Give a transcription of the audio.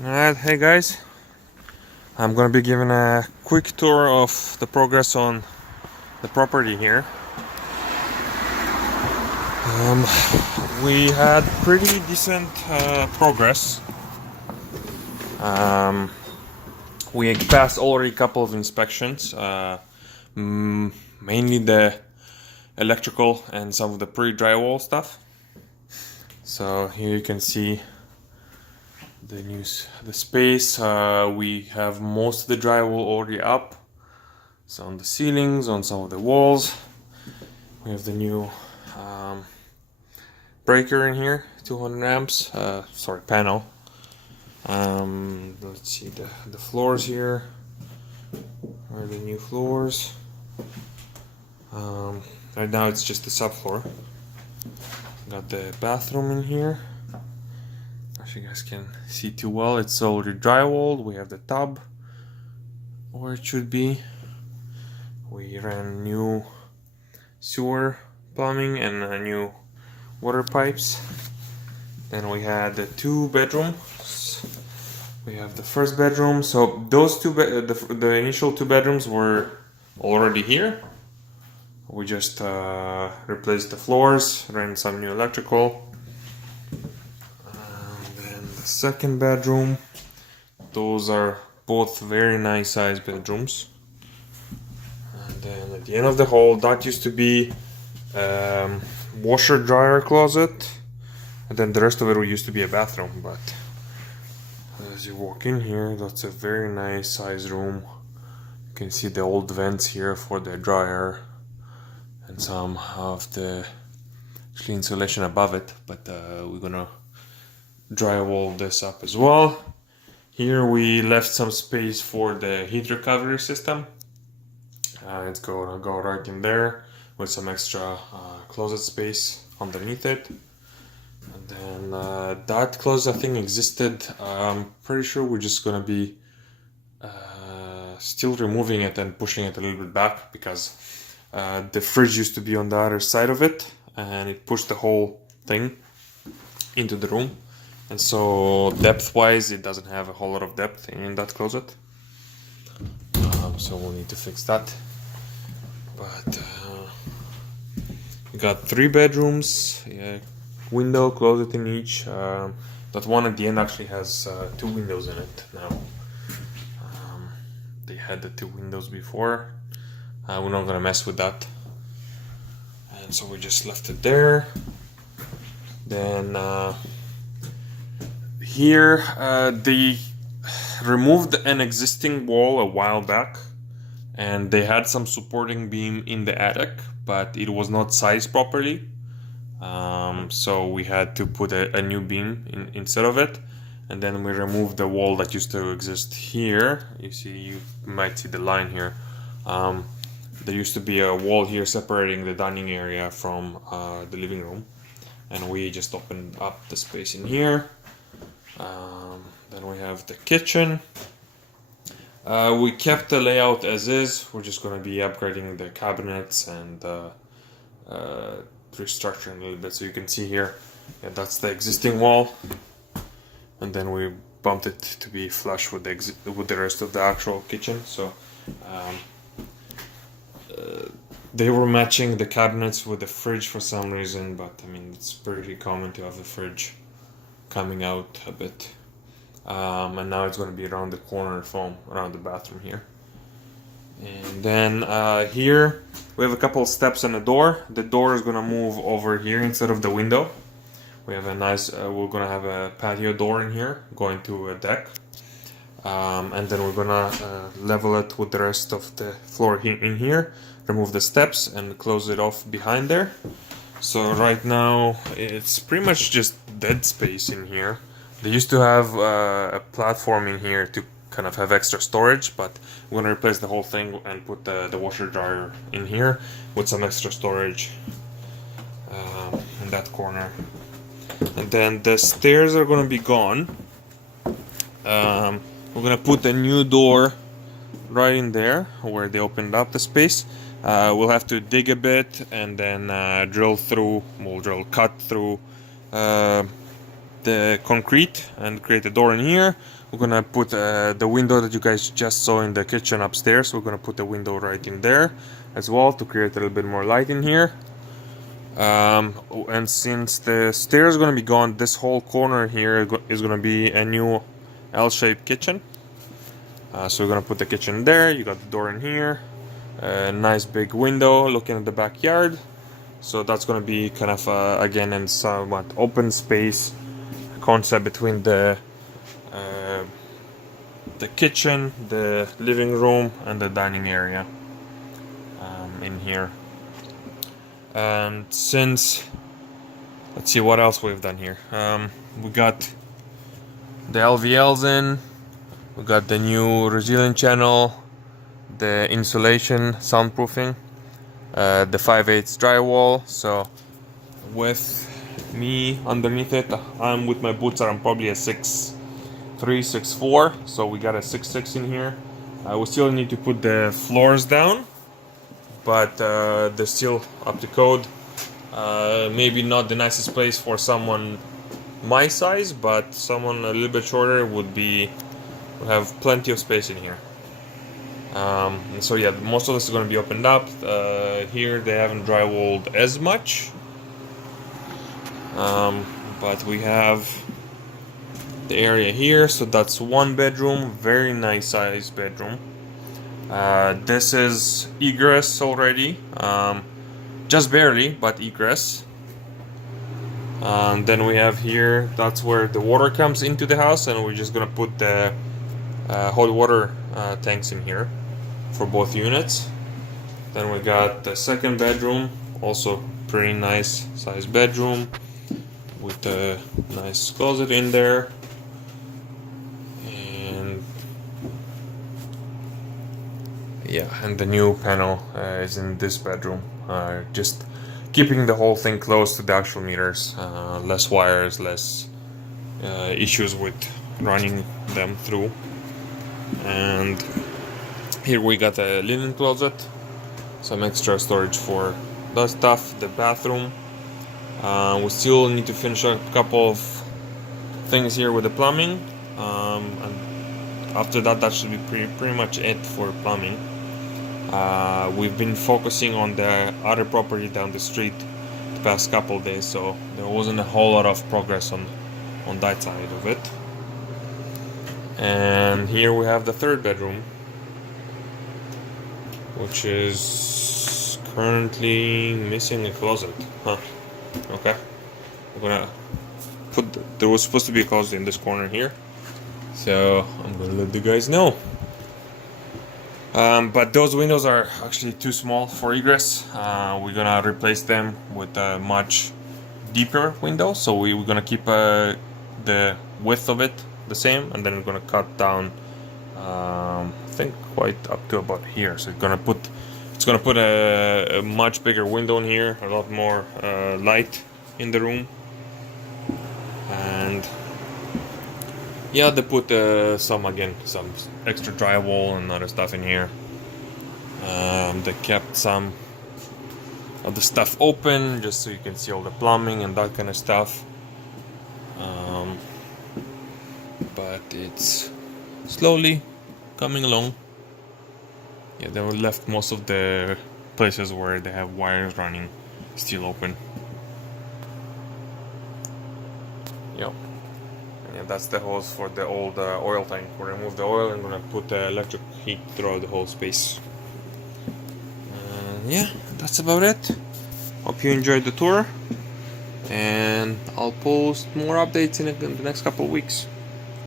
Alright, hey guys, I'm gonna be giving a quick tour of the progress on the property here. We had pretty decent progress. We passed already a couple of inspections, mainly the electrical and some of the pre-drywall stuff. So here you can see the space. We have most of the drywall already up. So on the ceilings, on some of the walls, we have the new breaker in here, 200 amps. Panel. Let's see the floors here. Are the new floors? Right now it's just the subfloor. Got the bathroom in here. If you guys can see too well, it's already drywalled. We have the tub where it should be. We ran new sewer plumbing and new water pipes. Then we had the 2 bedrooms. We have the first bedroom. So those the initial 2 bedrooms were already here. We just replaced the floors, ran some new electrical. And then the second bedroom. Those are both very nice sized bedrooms. And then at the end of the hall, that used to be washer dryer closet, and then the rest of it used to be a bathroom. But as you walk in here, that's a very nice size room. You can see the old vents here for the dryer and some of the insulation above it, but we're gonna drywall this up as well. Here we left some space for the heat recovery system. It's gonna go right in there with some extra closet space underneath it. And then that closet I think existed. I'm pretty sure we're just gonna be still removing it and pushing it a little bit back, because the fridge used to be on the other side of it and it pushed the whole thing into the room. And so depth wise it doesn't have a whole lot of depth in that closet. So we'll need to fix that. But we got 3 bedrooms, window, closet in each. That one at the end actually has 2 windows in it now. They had the 2 windows before. We're not gonna mess with that, and so we just left it there. Then here they removed an existing wall a while back, and they had some supporting beam in the attic, but it was not sized properly. So we had to put a new beam instead of it. And then we removed the wall that used to exist here. You might see the line here. There used to be a wall here separating the dining area from the living room, and we just opened up the space in here. Then we have the kitchen. We kept the layout as is. We're just going to be upgrading the cabinets and restructuring a little bit. So you can see here, that's the existing wall, and then we bumped it to be flush with the rest of the actual kitchen. So they were matching the cabinets with the fridge for some reason, but I mean it's pretty common to have the fridge coming out a bit. And now it's going to be around the corner foam around the bathroom here. And then here we have a couple of steps and a door. The door is going to move over here instead of the window. We have a nice we're going to have a patio door in here going to a deck. And then we're gonna level it with the rest of the floor in here, remove the steps and close it off behind there. So right now it's pretty much just dead space in here. They used to have a platform in here to kind of have extra storage, but we're gonna replace the whole thing and put the washer dryer in here with some extra storage in that corner. And then the stairs are gonna be gone. We're gonna put a new door right in there where they opened up the space. We'll have to dig a bit and then drill cut through the concrete and create a door in here. We're gonna put the window that you guys just saw in the kitchen upstairs. We're gonna put a window right in there as well to create a little bit more light in here. And since the stairs are gonna be gone, this whole corner here is gonna be a new L-shaped kitchen. So we're gonna put the kitchen there. You got the door in here, a nice big window looking at the backyard. So that's gonna be kind of again in somewhat open space concept between the kitchen, the living room, and the dining area in here. And since, let's see what else we've done here. We got the LVLs in, we got the new resilient channel, the insulation, soundproofing, the 5/8 drywall. So with me underneath it, I'm with my boots I'm probably a 6'3", 6'4", so we got a 6'6" in here. We still need to put the floors down, but they're still up to code. Maybe not the nicest place for someone my size, but someone a little bit shorter would have plenty of space in here. So yeah, most of this is going to be opened up. Here they haven't drywalled as much, but we have the area here. So that's one bedroom, very nice size bedroom. This is egress already, just barely, but egress. And then we have here, that's where the water comes into the house, and we're just gonna put the hot water tanks in here for both units. Then we got the second bedroom, also pretty nice size bedroom with a nice closet in there. And yeah, and the new panel is in this bedroom, just keeping the whole thing close to the actual meters, less wires, less issues with running them through. And here we got a linen closet, some extra storage for that stuff, the bathroom. We still need to finish a couple of things here with the plumbing, and after that should be pretty much it for plumbing. We've been focusing on the other property down the street the past couple of days, so there wasn't a whole lot of progress on that side of it. And here we have the third bedroom, which is currently missing a closet. Okay. I'm gonna there was supposed to be a closet in this corner here, so I'm gonna let the guys know. But those windows are actually too small for egress. We're gonna replace them with a much deeper window. So we're gonna keep the width of it the same, and then we're gonna cut down, I think quite up to about here. So it's gonna put a much bigger window in here, a lot more light in the room, and yeah, they put some extra drywall and other stuff in here. They kept some of the stuff open just so you can see all the plumbing and that kind of stuff. But it's slowly coming along. Yeah, they left most of the places where they have wires running still open. Yep. Yeah, that's the hose for the old oil tank. We'll remove the oil and we're gonna put the electric heat throughout the whole space. Yeah, that's about it. Hope you enjoyed the tour, and I'll post more updates in the next couple of weeks.